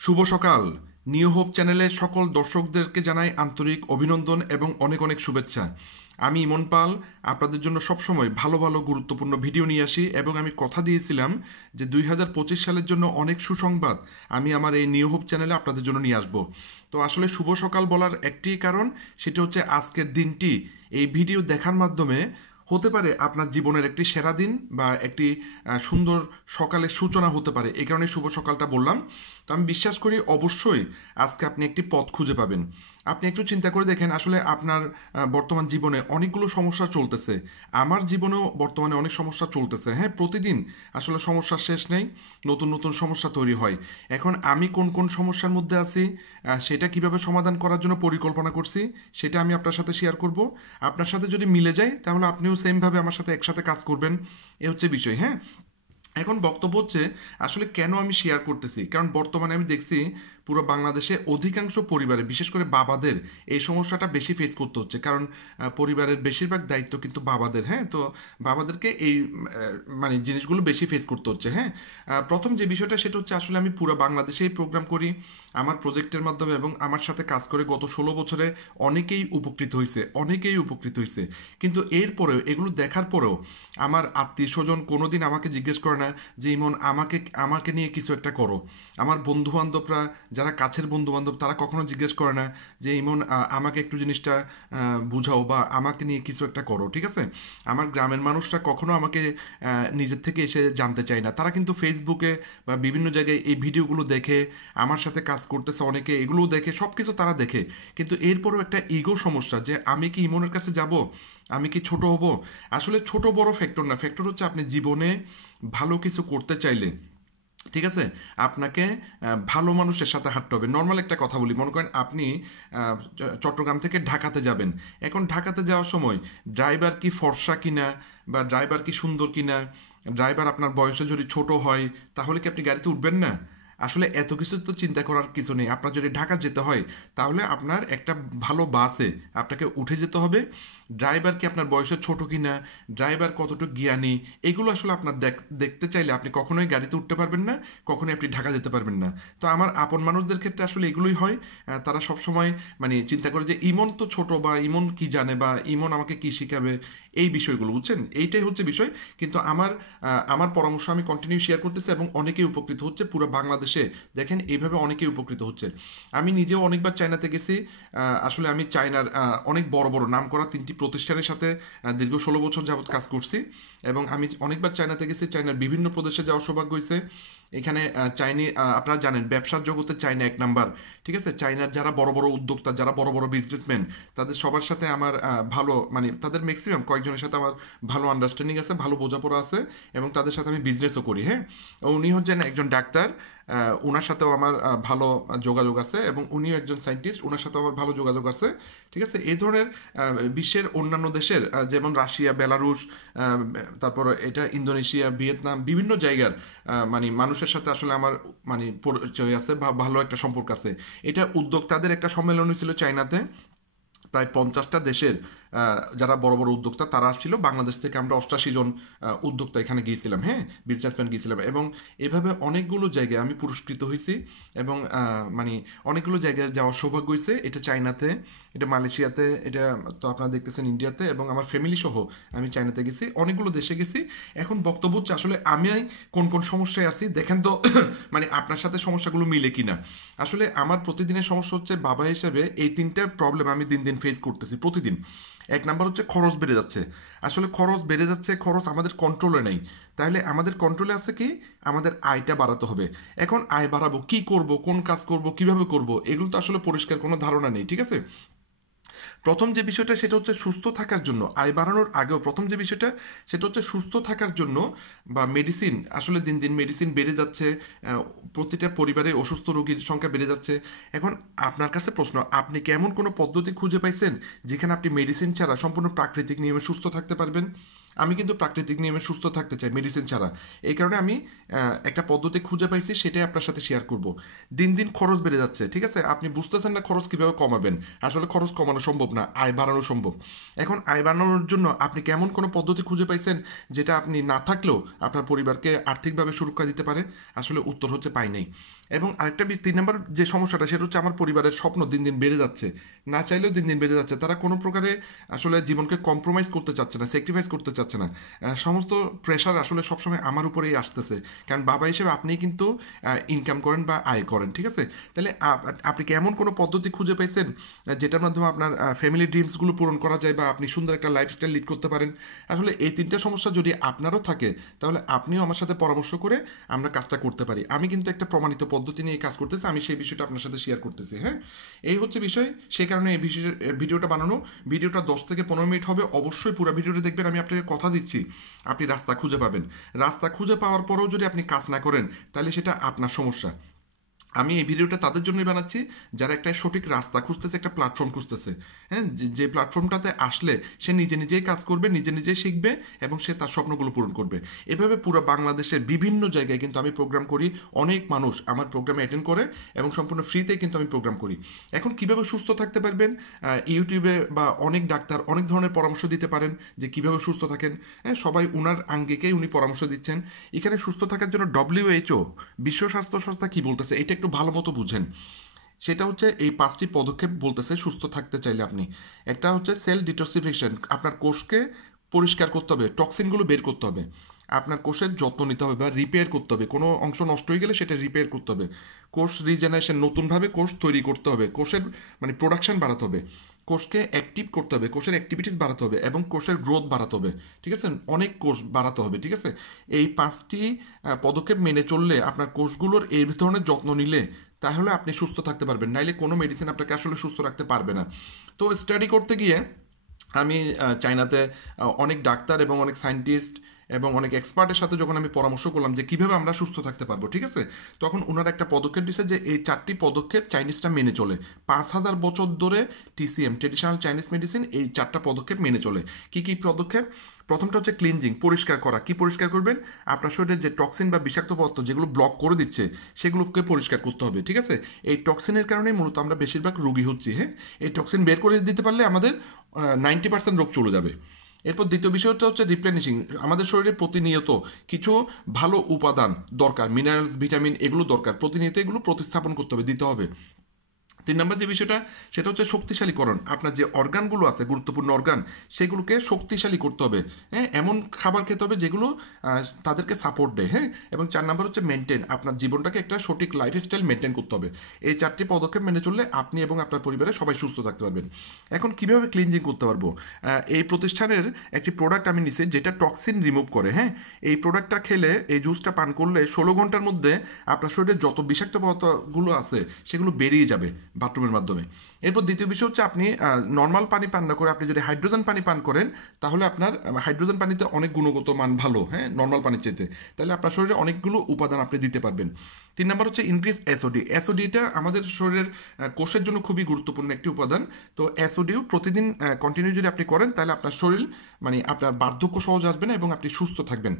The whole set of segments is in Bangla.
শুভ সকাল। নিউ হোপ চ্যানেলের সকল দর্শকদেরকে জানাই আন্তরিক অভিনন্দন এবং অনেক অনেক শুভেচ্ছা। আমি ইমন পাল আপনাদের জন্য সবসময় ভালো ভালো গুরুত্বপূর্ণ ভিডিও নিয়ে আসি এবং আমি কথা দিয়েছিলাম যে 2025 সালের জন্য অনেক সুসংবাদ আমি আমার এই নিউ হোপ চ্যানেলে আপনাদের জন্য নিয়ে আসব। তো আসলে শুভ সকাল বলার একটি কারণ, সেটা হচ্ছে আজকের দিনটি এই ভিডিও দেখার মাধ্যমে হতে পারে আপনার জীবনের একটি সেরা দিন বা একটি সুন্দর সকালের সূচনা হতে পারে। এই কারণে শুভ সকালটা বললাম। তো আমি বিশ্বাস করি অবশ্যই আজকে আপনি একটি পথ খুঁজে পাবেন। আপনি একটু চিন্তা করে দেখেন, আসলে আপনার বর্তমান জীবনে অনেকগুলো সমস্যা চলতেছে। আমার জীবনেও বর্তমানে অনেক সমস্যা চলতেছে। হ্যাঁ, প্রতিদিন আসলে সমস্যার শেষ নেই, নতুন নতুন সমস্যা তৈরি হয়। এখন আমি কোন কোন সমস্যার মধ্যে আছি, সেটা কিভাবে সমাধান করার জন্য পরিকল্পনা করছি, সেটা আমি আপনার সাথে শেয়ার করব। আপনার সাথে যদি মিলে যায় তাহলে আপনিও সেমভাবে আমার সাথে একসাথে কাজ করবেন। এ হচ্ছে বিষয়। হ্যাঁ, এখন বক্তব্য হচ্ছে আসলে কেন আমি শেয়ার করতেছি, কারণ বর্তমানে আমি দেখছি পুরো বাংলাদেশে অধিকাংশ পরিবারে, বিশেষ করে বাবাদের এই সমস্যাটা বেশি ফেস করতে হচ্ছে। কারণ পরিবারের বেশিরভাগ দায়িত্ব কিন্তু বাবাদের। হ্যাঁ, তো বাবাদেরকে এই মানে জিনিসগুলো বেশি ফেস করতে হচ্ছে। হ্যাঁ, প্রথম যে বিষয়টা সেটা হচ্ছে আসলে আমি পুরো বাংলাদেশে এই প্রোগ্রাম করি আমার প্রজেক্টের মাধ্যমে, এবং আমার সাথে কাজ করে গত 16 বছরে অনেকেই উপকৃত হয়েছে, অনেকেই উপকৃত হয়েছে। কিন্তু এরপরেও, এগুলো দেখার পরেও আমার আত্মীয় স্বজন কোনোদিন আমাকে জিজ্ঞেস করে না যে ইমন আমাকে নিয়ে কিছু একটা করো। আমার বন্ধু বান্ধবরা, যারা কাছের বন্ধু বান্ধব, তারা কখনো জিজ্ঞেস করে না যে ইমন আমাকে একটু জিনিসটা বুঝাও বা আমাকে নিয়ে কিছু একটা করো। ঠিক আছে, আমার গ্রামের মানুষরা কখনো আমাকে নিজের থেকে এসে জানতে চায় না। তারা কিন্তু ফেসবুকে বা বিভিন্ন জায়গায় এই ভিডিওগুলো দেখে, আমার সাথে কাজ করতেছে অনেকে, এগুলোও দেখে, সব কিছু তারা দেখে। কিন্তু এরপরও একটা ইগো সমস্যা, যে আমি কি ইমনের কাছে যাব, আমি কি ছোট হব। আসলে ছোট বড় ফ্যাক্টর না, ফ্যাক্টর হচ্ছে আপনি জীবনে ভালো কিছু করতে চাইলে, ঠিক আছে, আপনাকে ভালো মানুষের সাথে হাঁটতে হবে। নর্মাল একটা কথা বলি, মনে করেন আপনি চট্টগ্রাম থেকে ঢাকাতে যাবেন। এখন ঢাকাতে যাওয়ার সময় ড্রাইভার কি ফর্সা কিনা বা ড্রাইভার কি সুন্দর কিনা, ড্রাইভার আপনার বয়সে যদি ছোট হয় তাহলে কি আপনি গাড়িতে উঠবেন না? আসলে এত কিছু তো চিন্তা করার কিছু নেই। আপনার যদি ঢাকা যেতে হয় তাহলে আপনার একটা ভালো বাসে আপনাকে উঠে যেতে হবে। ড্রাইভার কি আপনার বয়সে ছোট কিনা, ড্রাইভার কতটুকু জ্ঞানী, এগুলো আসলে আপনার দেখতে চাইলে আপনি কখনোই গাড়িতে উঠতে পারবেন না, কখনোই আপনি ঢাকা যেতে পারবেন না। তো আমার আপন মানুষদের ক্ষেত্রে আসলে এগুলোই হয়। তারা সবসময় মানে চিন্তা করে যে ইমন তো ছোট, বা ইমন কি জানে, বা ইমন আমাকে কি শিখাবে, এই বিষয়গুলো, বুঝছেন? এইটাই হচ্ছে বিষয়। কিন্তু আমার পরামর্শ আমি কন্টিনিউ শেয়ার করতেছি এবং অনেকেই উপকৃত হচ্ছে পুরো বাংলাদেশে। দেখেন এইভাবে অনেকেই উপকৃত হচ্ছে। আমি নিজেও অনেকবার চায়নাতে গেছি। আসলে আমি চায়নার অনেক বড় বড় নাম করা 3টি প্রতিষ্ঠানের সাথে দীর্ঘ 16 বছর যাবৎ কাজ করছি, এবং আমি অনেকবার চায়নাতে গেছি। চায়নার বিভিন্ন প্রদেশে যাওয়ার সৌভাগ্য হয়েছে। এখানে আপনারা জানেন ব্যবসার জগতে চায়না এক নাম্বার। ঠিক আছে, চায়নার যারা বড় বড় উদ্যোক্তা, যারা বড় বড় বিজনেসম্যান, তাদের সবার সাথে আমার ভালো, মানে তাদের ম্যাক্সিমাম কয়েকজনের সাথে আমার ভালো আন্ডারস্ট্যান্ডিং আছে, ভালো বোঝাপড়া আছে, এবং তাদের সাথে আমি বিজনেসও করি। হ্যাঁ, উনি হচ্ছেন একজন ডাক্তার, ওনার সাথেও আমার ভালো যোগাযোগ আছে, এবং উনিও একজন সায়েন্টিস্ট, ওনার সাথেও আমার ভালো যোগাযোগ আছে। ঠিক আছে, এই ধরনের বিশ্বের অন্যান্য দেশের যেমন রাশিয়া, বেলারুশ, তারপর এটা ইন্দোনেশিয়া, ভিয়েতনাম, বিভিন্ন জায়গার মানে মানুষের সাথে আসলে আমার মানে পরিচয় আছে বা ভালো একটা সম্পর্ক আছে। এটা উদ্যোক্তাদের একটা সম্মেলন হয়েছিল চায়নাতে, প্রায় 50টা দেশের যারা বড় বড় উদ্যোক্তা তারা আসছিল। বাংলাদেশ থেকে আমরা 88 জন উদ্যোক্তা এখানে গিয়েছিলাম। হ্যাঁ, বিজনেসম্যান গিয়েছিলাম, এবং এভাবে অনেকগুলো জায়গায় আমি পুরস্কৃত হয়েছি, এবং মানে অনেকগুলো জায়গায় যাওয়ার সৌভাগ্য হয়েছে। এটা চায়নাতে, এটা মালয়েশিয়াতে, এটা তো আপনারা দেখতেছেন ইন্ডিয়াতে, এবং আমার ফ্যামিলি সহ আমি চায়নাতে গেছি, অনেকগুলো দেশে গেছি। এখন বক্তব্য হচ্ছে আসলে আমি কোন কোন সমস্যায় আছি দেখেন তো মানে আপনার সাথে সমস্যাগুলো মিলে কিনা। আসলে আমার প্রতিদিনের সমস্যা হচ্ছে, বাবা হিসেবে এই 3টা প্রবলেম আমি দিন দিন ফেস করতেছি প্রতিদিন। এক নাম্বার হচ্ছে খরচ বেড়ে যাচ্ছে। আসলে খরচ বেড়ে যাচ্ছে, খরচ আমাদের কন্ট্রোলে নেই। তাহলে আমাদের কন্ট্রোলে আছে কি, আমাদের আয়টা বাড়াতে হবে। এখন আয় বাড়াবো কি করব, কোন কাজ করব, কিভাবে করব, এগুলো তো আসলে পরিষ্কার কোনো ধারণা নেই। ঠিক আছে, প্রথম যে বিষয়টা সেটা হচ্ছে সুস্থ থাকার জন্য, আয় বাড়ানোর আগেও প্রথম যে বিষয়টা সেটা হচ্ছে সুস্থ থাকার জন্য বা মেডিসিন। আসলে দিন দিন মেডিসিন বেড়ে যাচ্ছে, প্রতিটা পরিবারে অসুস্থ রোগীর সংখ্যা বেড়ে যাচ্ছে। এখন আপনার কাছে প্রশ্ন, আপনি কি এমন কোনো পদ্ধতি খুঁজে পাইছেন যেখানে আপনি মেডিসিন ছাড়া সম্পূর্ণ প্রাকৃতিক নিয়মে সুস্থ থাকতে পারবেন? আমি কিন্তু প্রাকৃতিক নিয়মে সুস্থ থাকতে চাই মেডিসিন ছাড়া। এই কারণে আমি একটা পদ্ধতি খুঁজে পাইছি, সেটাই আপনার সাথে শেয়ার করব। দিন দিন খরচ বেড়ে যাচ্ছে, ঠিক আছে? আপনি বুঝতেছেন না খরচ কীভাবে কমাবেন। আসলে খরচ কমানো সম্ভব না, আয় বাড়ানো সম্ভব। এখন আয় বাড়ানোর জন্য আপনি কেমন কোনো পদ্ধতি খুঁজে পাইছেন যেটা আপনি না থাকলেও আপনার পরিবারকে আর্থিকভাবে সুরক্ষা দিতে পারে? আসলে উত্তর হচ্ছে পাই নাই। এবং আরেকটা 3 নম্বর যে সমস্যাটা, সেটা হচ্ছে আমার পরিবারের স্বপ্ন দিন দিন বেড়ে যাচ্ছে, না চাইলেও দিন দিন বেড়ে যাচ্ছে। তারা কোনো প্রকারে আসলে জীবনকে কম্প্রোমাইজ করতে চাচ্ছে না, স্যাক্রিফাইস করতে চাচ্ছে না। সমস্ত প্রেশার আসলে সবসময় আমার উপরেই আসতেছে, কারণ বাবা হিসেবে আপনি কিন্তু ইনকাম করেন বা আয় করেন, ঠিক আছে? তাহলে আপনি কি এমন কোনো পদ্ধতি খুঁজে পাইছেন যেটার মাধ্যমে আপনার ফ্যামিলি ড্রিমসগুলো পূরণ করা যায় বা আপনি সুন্দর একটা লাইফস্টাইল লিড করতে পারেন? আসলে এই 3টা সমস্যা যদি আপনারও থাকে, তাহলে আপনিও আমার সাথে পরামর্শ করে আমরা কাজটা করতে পারি। আমি কিন্তু একটা প্রমাণিত পদ্ধতি নিয়ে কাজ করতেছি, আমি সেই বিষয়টা আপনার সাথে শেয়ার করতেছি। হ্যাঁ, এই হচ্ছে বিষয়। সেই কারণে এই ভিডিওটা বানানো। ভিডিওটা 10 থেকে 15 মিনিট হবে, অবশ্যই পুরো ভিডিওটা দেখবেন। আমি আপনাকে কথা দিচ্ছি, আপনি রাস্তা খুঁজে পাবেন। রাস্তা খুঁজে পাওয়ার পরেও যদি আপনি কাজ না করেন, তাহলে সেটা আপনার সমস্যা। আমি এই ভিডিওটা তাদের জন্যই বানাচ্ছি যারা একটা সঠিক রাস্তা খুঁজতেছে, একটা প্ল্যাটফর্ম খুঁজতেছে। হ্যাঁ, যে প্ল্যাটফর্মটাতে আসলে সে নিজে নিজেই কাজ করবে, নিজে নিজেই শিখবে এবং সে তার স্বপ্নগুলো পূরণ করবে। এভাবে পুরো বাংলাদেশের বিভিন্ন জায়গায় কিন্তু আমি প্রোগ্রাম করি। অনেক মানুষ আমার প্রোগ্রামে অ্যাটেন্ড করে এবং সম্পূর্ণ ফ্রিতে কিন্তু আমি প্রোগ্রাম করি। এখন কিভাবে সুস্থ থাকতে পারবেন, ইউটিউবে বা অনেক ডাক্তার অনেক ধরনের পরামর্শ দিতে পারেন যে কিভাবে সুস্থ থাকেন। হ্যাঁ, সবাই উনার আঙ্গিকেই উনি পরামর্শ দিচ্ছেন। এখানে সুস্থ থাকার জন্য WHO, বিশ্ব স্বাস্থ্য সংস্থা কি বলতেছে, এটা একটু ভালো মতো বুঝেন। সেটা হচ্ছে এই 5টি পদক্ষেপ বলতেছে সুস্থ থাকতে চাইলে আপনি। একটা হচ্ছে সেল ডিটক্সিফিকেশন, আপনার কোষকে পরিষ্কার করতে হবে, টক্সিনগুলো বের করতে হবে। আপনার কোষের যত্ন নিতে হবে বা রিপেয়ার করতে হবে, কোনো অংশ নষ্ট হয়ে গেলে সেটা রিপেয়ার করতে হবে। কোষ রিজেনারেশন, নতুনভাবে কোষ তৈরি করতে হবে, কোষের মানে প্রোডাকশন বাড়াতে হবে, কোষকে অ্যাক্টিভ করতে হবে, কোষের অ্যাক্টিভিটিস বাড়াতে হবে এবং কোষের গ্রোথ বাড়াতে হবে, ঠিক আছে? অনেক কোষ বাড়াতে হবে, ঠিক আছে? এই 5টি পদক্ষেপ মেনে চললে, আপনার কোষগুলোর এই ধরনের যত্ন নিলে, তাহলে আপনি সুস্থ থাকতে পারবেন। নাইলে কোনো মেডিসিন আপনাকে আসলে সুস্থ রাখতে পারবে না। তো স্টাডি করতে গিয়ে আমি চায়নাতে অনেক ডাক্তার এবং অনেক সায়েন্টিস্ট এবং অনেক এক্সপার্টের সাথে যখন আমি পরামর্শ করলাম যে কীভাবে আমরা সুস্থ থাকতে পারবো, ঠিক আছে, তখন ওনারা একটা পদক্ষেপ দিচ্ছে যে এই 4টি পদক্ষেপ চাইনিজরা মেনে চলে। 5000 বছর ধরে TCM, ট্রেডিশনাল চাইনিজ মেডিসিন, এই 4টা পদক্ষেপ মেনে চলে। কী কী পদক্ষেপ? প্রথমটা হচ্ছে ক্লিনজিং, পরিষ্কার করা। কি পরিষ্কার করবেন? আপনার শরীরে যে টক্সিন বা বিষাক্ত পদার্থ যেগুলো ব্লক করে দিচ্ছে, সেগুলোকে পরিষ্কার করতে হবে, ঠিক আছে? এই টক্সিনের কারণেই মূলত আমরা বেশিরভাগ রোগী হচ্ছি। হ্যাঁ, এই টক্সিন বের করে দিতে পারলে আমাদের 90% রোগ চলে যাবে। এরপর দ্বিতীয় বিষয়টা হচ্ছে রিপ্লেনিশিং। আমাদের শরীরে প্রতিনিয়ত কিছু ভালো উপাদান দরকার, মিনারেলস, ভিটামিন, এগুলো দরকার। প্রতিনিয়ত এগুলো প্রতিস্থাপন করতে হবে, দিতে হবে। 3 নম্বর যে বিষয়টা, সেটা হচ্ছে শক্তিশালীকরণ। আপনার যে অর্গানগুলো আছে, গুরুত্বপূর্ণ অর্গান, সেগুলোকে শক্তিশালী করতে হবে। হ্যাঁ, এমন খাবার খেতে হবে যেগুলো তাদেরকে সাপোর্ট দেয়। হ্যাঁ, এবং 4 নম্বর হচ্ছে মেনটেন। আপনার জীবনটাকে একটা সঠিক লাইফস্টাইল মেনটেন করতে হবে। এই 4টি পদক্ষেপ মেনে চললে আপনি এবং আপনার পরিবারের সবাই সুস্থ থাকতে পারবেন। এখন কিভাবে ক্লিনজিং করতে পারবো? এই প্রতিষ্ঠানের একটি প্রোডাক্ট আমি নিছি যেটা টক্সিন রিমুভ করে। হ্যাঁ, এই প্রোডাক্টটা খেলে, এই জুসটা পান করলে 16 ঘন্টার মধ্যে আপনার শরীরে যত বিষাক্ত পদার্থগুলো আছে সেগুলো বেরিয়ে যাবে বাথরুমের মাধ্যমে। এরপর দ্বিতীয় বিষয় হচ্ছে আপনি নর্মাল পানি পান না করে আপনি যদি হাইড্রোজেন পানি পান করেন, তাহলে আপনার হাইড্রোজেন পানিতে অনেক গুণগত মান ভালো, হ্যাঁ, নর্মাল পানির চাইতে। তাহলে আপনার শরীরে অনেকগুলো উপাদান আপনি দিতে পারবেন। 3 নম্বর হচ্ছে ইনক্রিজ SOD। SODটা আমাদের শরীরের কোষের জন্য খুবই গুরুত্বপূর্ণ একটি উপাদান। তো SODও প্রতিদিন কন্টিনিউ যদি আপনি করেন, তাহলে আপনার শরীর মানে আপনার বার্ধক্য সহজ আসবে না এবং আপনি সুস্থ থাকবেন।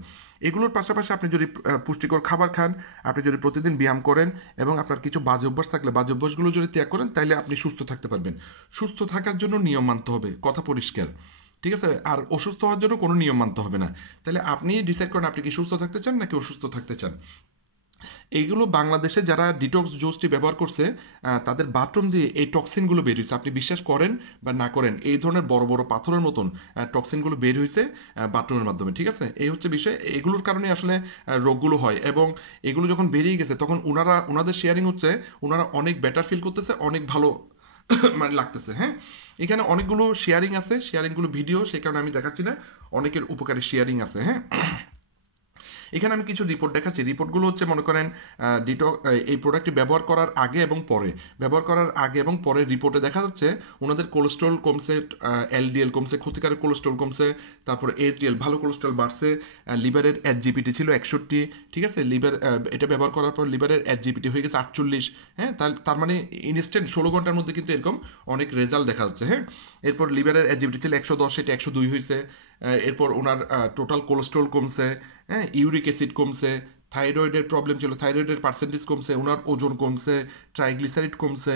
এগুলোর পাশাপাশি আপনি যদি পুষ্টিকর খাবার খান, আপনি যদি প্রতিদিন ব্যায়াম করেন এবং আপনার কিছু বাজে অভ্যাস থাকলে বাজে অভ্যাসগুলো যদি ত্যাগ করেন, তাহলে আপনি সুস্থ থাকতে পারবেন। সুস্থ থাকার জন্য নিয়ম মানতে হবে, কথা পরিষ্কার, ঠিক আছে? আর অসুস্থ হওয়ার জন্য কোনো নিয়ম মানতে হবে না। তাহলে আপনি ডিসাইড করেন আপনি কি সুস্থ থাকতে চান নাকি অসুস্থ থাকতে চান। এইগুলো বাংলাদেশে যারা ডিটক্স জুসটি ব্যবহার করছে, তাদের বাথরুম দিয়ে এই টক্সিনগুলো বের হয়েছে। আপনি বিশ্বাস করেন বা না করেন, এই ধরনের বড় বড় পাথরের মতন টক্সিনগুলো বের হয়েছে বাথরুমের মাধ্যমে, ঠিক আছে? এই হচ্ছে বিষয়। এগুলোর কারণে আসলে রোগগুলো হয় এবং এগুলো যখন বেরিয়ে গেছে তখন ওনাদের শেয়ারিং হচ্ছে, ওনারা অনেক বেটার ফিল করতেছে, অনেক ভালো মানে লাগতেছে। হ্যাঁ, এখানে অনেকগুলো শেয়ারিং আছে, শেয়ারিংগুলো ভিডিও, সেই কারণে আমি দেখাচ্ছি না। অনেকের উপকারী শেয়ারিং আছে। হ্যাঁ, এখানে আমি কিছু রিপোর্ট দেখাচ্ছি। রিপোর্টগুলো হচ্ছে মনে করেন এই প্রোডাক্টটি ব্যবহার করার আগে এবং পরে, ব্যবহার করার আগে এবং পরে রিপোর্টে দেখা যাচ্ছে ওনাদের কোলেস্ট্রল কমছে, LDL কমছে, ক্ষতিকারক কোলেস্ট্রল কমছে, তারপরে HDL ভালো কোলেস্ট্রল বাড়ছে, লিভারের SGPT ছিল 61, ঠিক আছে? লিভার এটা ব্যবহার করার পর লিভারের SGPT হয়ে গেছে 48। হ্যাঁ, তার মানে ইনস্ট্যান্ট 16 ঘন্টার মধ্যে কিন্তু এরকম অনেক রেজাল্ট দেখা যাচ্ছে। হ্যাঁ, এরপর লিভারের SGPT ছিল 110, এটা 102 হয়েছে। এরপর ওনার টোটাল কোলেস্ট্রল কমছে, হ্যাঁ, ইউরিক অ্যাসিড কমছে, থাইরয়েডের প্রবলেম ছিল, থাইরয়েডের পার্সেন্টেজ কমছে, ওনার ওজন কমছে, ট্রাইগ্লিসারিড কমছে,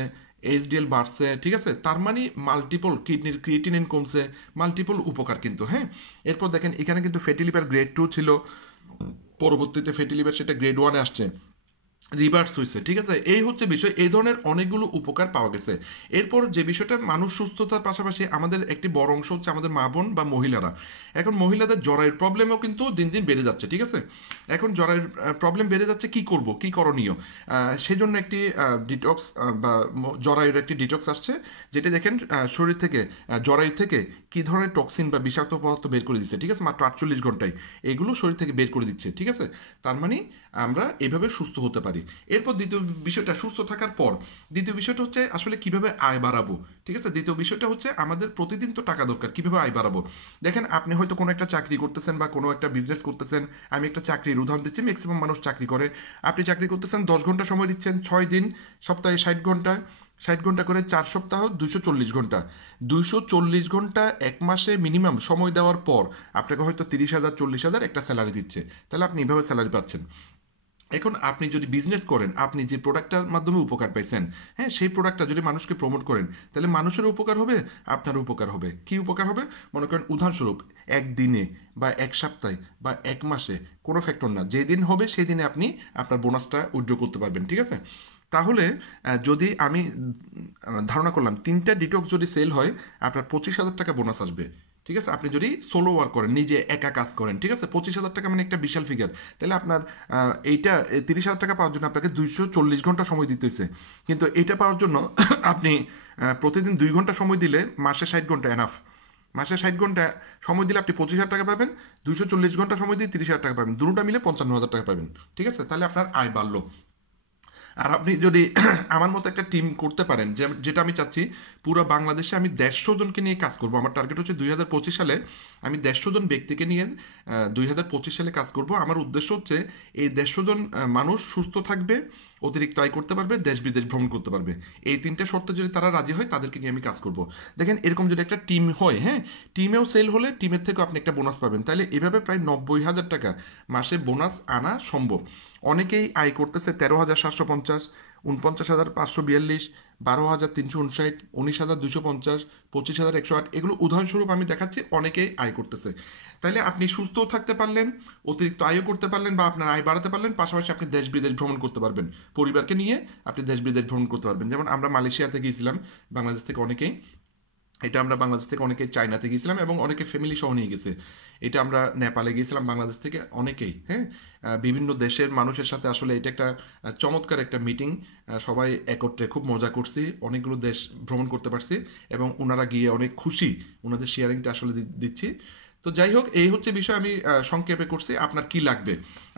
এইচডিএল বাড়ছে, ঠিক আছে। তার মানে মাল্টিপল, কিডনির ক্রিয়েটিনিন কমছে, মাল্টিপল উপকার কিন্তু, হ্যাঁ। এরপর দেখেন এখানে কিন্তু ফ্যাটি লিভার গ্রেড 2 ছিল, পরবর্তীতে ফ্যাটি লিভার সেটা গ্রেড 1-এ আসছে, রিভার্স হয়েছে, ঠিক আছে। এই হচ্ছে বিষয়, এই ধরনের অনেকগুলো উপকার পাওয়া গেছে। এরপর যে বিষয়টা, মানুষ সুস্থতার পাশাপাশি আমাদের একটি বড় অংশ হচ্ছে আমাদের মা বোন বা মহিলারা। এখন মহিলাদের জরায়ুর প্রবলেমও কিন্তু দিন দিন বেড়ে যাচ্ছে, ঠিক আছে। এখন জরায়ুর প্রবলেম বেড়ে যাচ্ছে, কি করব, কি করণীয়? সেজন্য একটি ডিটক্স বা জরায়ুর একটি ডিটক্স আসছে, যেটা দেখেন শরীর থেকে, জরায়ু থেকে কি ধরনের টক্সিন বা বিষাক্ত পদার্থ বের করে দিচ্ছে, ঠিক আছে, মাত্র 48 ঘন্টায় এগুলো শরীর থেকে বের করে দিচ্ছে, ঠিক আছে। তার মানে আমরা এভাবে সুস্থ হতে পারি। এরপর দ্বিতীয় বিষয়টা, সুস্থ থাকার পর দ্বিতীয় বিষয়টা হচ্ছে আসলে কিভাবে আয় বাড়াবো, ঠিক আছে। দ্বিতীয় বিষয়টা হচ্ছে আমাদের প্রতিদিন তো টাকা দরকার, কিভাবে আয় বাড়াবো। দেখেন আপনি হয়তো কোনো একটা চাকরি করতেছেন বা কোনো একটা বিজনেস করতেছেন। আমি একটা চাকরির উদাহরণ দিচ্ছি, ম্যাক্সিমাম মানুষ চাকরি করে। আপনি চাকরি করতেছেন, 10 ঘন্টা সময় দিচ্ছেন, 6 দিন, সপ্তাহে 60 ঘন্টা, 60 ঘন্টা করে 4 সপ্তাহ, 240 ঘন্টা, 240 ঘন্টা এক মাসে মিনিমাম সময় দেওয়ার পর আপনাকে হয়তো 30,000 40,000 একটা স্যালারি দিচ্ছে। তাহলে আপনি এভাবে স্যালারি পাচ্ছেন। এখন আপনি যদি বিজনেস করেন, আপনি যে প্রোডাক্টটার মাধ্যমে উপকার পাইছেন, হ্যাঁ, সেই প্রোডাক্টটা যদি মানুষকে প্রমোট করেন, তাহলে মানুষের উপকার হবে, আপনার উপকার হবে। কি উপকার হবে? মনে করেন উদাহরণস্বরূপ, একদিনে বা এক সপ্তাহে বা এক মাসে, কোনো ফ্যাক্টর না, যেদিন হবে সেই দিনে আপনি আপনার বোনাসটা উইথড্র করতে পারবেন, ঠিক আছে। তাহলে যদি আমি ধারণা করলাম 3টা ডিটক্স যদি সেল হয়, আপনার 25,000 টাকা বোনাস আসবে, ঠিক আছে। আপনি যদি সোলো ওয়ার্ক করেন, নিজে একা কাজ করেন, ঠিক আছে, 25,000 টাকা মানে একটা বিশাল ফিগার। তাহলে আপনার এইটা 30,000 টাকা পাওয়ার জন্য আপনাকে 240 ঘন্টা সময় দিতে হয়েছে। কিন্তু এইটা পাওয়ার জন্য আপনি প্রতিদিন 2 ঘন্টা সময় দিলে মাসে 60 ঘন্টা এনাফ। মাসে 60 ঘন্টা সময় দিলে আপনি 25,000 টাকা পাবেন, 240 ঘন্টা সময় দিয়ে 30,000 টাকা পাবেন, দুটোটা মিলে 55,000 টাকা পাবেন, ঠিক আছে। তাহলে আপনার আয় বাড়লো। আর আপনি যদি আমার মতো একটা টিম করতে পারেন, যেটা আমি চাচ্ছি, পুরো বাংলাদেশে আমি 150 জনকে নিয়ে কাজ করব। আমার টার্গেট হচ্ছে 2025 সালে আমি 150 জন ব্যক্তিকে নিয়ে 2025 সালে কাজ করব। আমার উদ্দেশ্য হচ্ছে এই 150 জন মানুষ সুস্থ থাকবে, অতিরিক্ত আয় করতে পারবে, দেশ বিদেশ ভ্রমণ করতে পারবে। এই 3টে শর্তে যদি তারা রাজি হয়, তাদেরকে নিয়ে আমি কাজ করব। দেখেন এরকম যদি একটা টিম হয়, হ্যাঁ, টিমেও সেল হলে টিমের থেকেও আপনি একটা বোনাস পাবেন। তাহলে এভাবে প্রায় 90,000 টাকা মাসে বোনাস আনা সম্ভব। অনেকেই আয় করতেছে 13,750, 49,542, 12,359, 19,250, 25,108। এগুলো উদাহরণস্বরূপ আমি দেখাচ্ছি, অনেকেই আয় করতেছে। তাইলে আপনি সুস্থও থাকতে পারলেন, অতিরিক্ত আয়ও করতে পারলেন, বা আপনার আয় বাড়াতে পারলেন, পাশাপাশি আপনি দেশ বিদেশ ভ্রমণ করতে পারবেন। পরিবারকে নিয়ে আপনি দেশ বিদেশ ভ্রমণ করতে পারবেন। যেমন আমরা মালয়েশিয়াতে গিয়েছিলাম, বাংলাদেশ থেকে অনেকেই। এটা আমরা বাংলাদেশ থেকে অনেকে চায়নাতে গিয়েছিলাম, এবং অনেকে ফ্যামিলি সহ নিয়ে গেছে। এটা আমরা নেপালে গিয়েছিলাম বাংলাদেশ থেকে অনেকেই, হ্যাঁ। বিভিন্ন দেশের মানুষের সাথে আসলে এটা একটা চমৎকার একটা মিটিং। সবাই একত্রে খুব মজা করছি, অনেকগুলো দেশ ভ্রমণ করতে পারছি, এবং ওনারা গিয়ে অনেক খুশি। ওনাদের শেয়ারিংটা আসলে দিচ্ছি। তো যাই হোক, এই হচ্ছে বিষয়। আমি সংক্ষেপে করছি। আপনার কি লাগবে?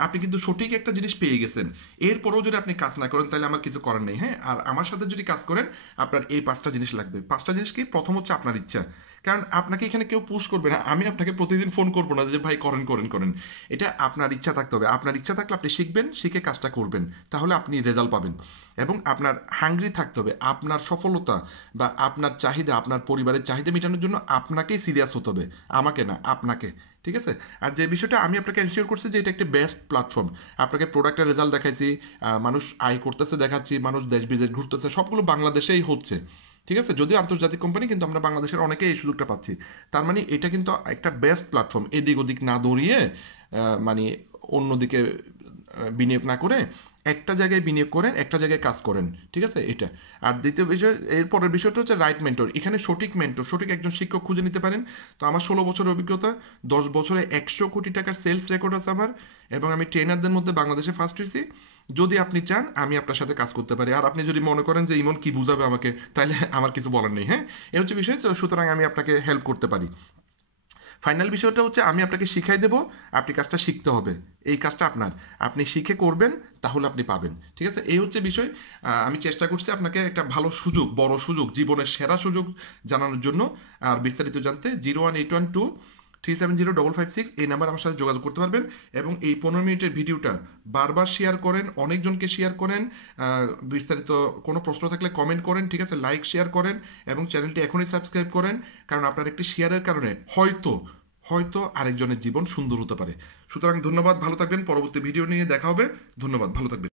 আপনি কিন্তু সঠিক একটা জিনিস পেয়ে গেছেন, এরপরেও যদি আপনি কাজ না করেন, তাহলে আমার কিছু করার নেই, হ্যাঁ। আর আমার সাথে যদি কাজ করেন, আপনার এই 5টা জিনিস লাগবে। 5টা জিনিস কি? প্রথম হচ্ছে আপনার ইচ্ছা। কারণ আপনাকে এখানে কেউ পুশ করবে না, আমি আপনাকে প্রতিদিন ফোন করবো না যে ভাই করেন করেন করেন। এটা আপনার ইচ্ছা থাকতে হবে। আপনার ইচ্ছা থাকলে আপনি শিখবেন, শিখে কাজটা করবেন, তাহলে আপনি রেজাল্ট পাবেন। এবং আপনার হাংরি থাকতে হবে। আপনার সফলতা বা আপনার চাহিদা, আপনার পরিবারের চাহিদা মেটানোর জন্য আপনাকেই সিরিয়াস হতে হবে, আমাকে না, আপনাকে, ঠিক আছে। আর যে বিষয়টা আমি আপনাকে এনশিওর করছি যে এটা একটা বেস্ট প্ল্যাটফর্ম। আপনাকে প্রোডাক্টের রেজাল্ট দেখাইছি, মানুষ আয় করতেছে দেখাচ্ছি, মানুষ দেশ বিদেশ ঘুরতেছে, সবগুলো বাংলাদেশেই হচ্ছে, ঠিক আছে। যদিও আন্তর্জাতিক কোম্পানি, কিন্তু আমরা বাংলাদেশের অনেকেই এই সুযোগটা পাচ্ছি। তার মানে এটা কিন্তু একটা বেস্ট প্ল্যাটফর্ম। এদিক ওদিক না দৌড়িয়ে, মানে অন্যদিকে বিনিয়োগ না করে একটা জায়গায় বিনিয়োগ করেন, একটা জায়গায় কাজ করেন, ঠিক আছে, এটা। আর দ্বিতীয় বিষয়, এরপরের বিষয়টা হচ্ছে রাইট মেন্টর। এখানে সঠিক মেন্টর, সঠিক একজন শিক্ষক খুঁজে নিতে পারেন। তো আমার 16 বছরের অভিজ্ঞতা, 10 বছরে 100 কোটি টাকার সেলস রেকর্ড আছে আমার, এবং আমি ট্রেনারদের মধ্যে বাংলাদেশে ফার্স্ট হয়েছি। যদি আপনি চান, আমি আপনার সাথে কাজ করতে পারি। আর আপনি যদি মনে করেন যে ইমন কি বুঝাবে আমাকে, তাহলে আমার কিছু বলার নেই, হ্যাঁ। এ হচ্ছে বিষয়। তো সুতরাং আমি আপনাকে হেল্প করতে পারি। ফাইনাল বিষয়টা হচ্ছে আমি আপনাকে শিখাই দেবো, আপনি কাজটা শিখতে হবে। এই কাজটা আপনার, আপনি শিখে করবেন, তাহলে আপনি পাবেন, ঠিক আছে। এই হচ্ছে বিষয়। আমি চেষ্টা করছি আপনাকে একটা ভালো সুযোগ, বড় সুযোগ, জীবনের সেরা সুযোগ জানানোর জন্য। আর বিস্তারিত জানতে 01812370556 এই নাম্বার আমার সাথে যোগাযোগ করতে পারবেন। এবং এই 15 মিনিটের ভিডিওটা বারবার শেয়ার করেন, অনেকজনকে শেয়ার করেন। বিস্তারিত কোনো প্রশ্ন থাকলে কমেন্ট করেন, ঠিক আছে, লাইক শেয়ার করেন, এবং চ্যানেলটি এখনই সাবস্ক্রাইব করেন। কারণ আপনার একটি শেয়ারের কারণে হয়তো আরেকজনের জীবন সুন্দর হতে পারে। সুতরাং ধন্যবাদ, ভালো থাকবেন। পরবর্তী ভিডিও নিয়ে দেখা হবে। ধন্যবাদ, ভালো থাকবেন।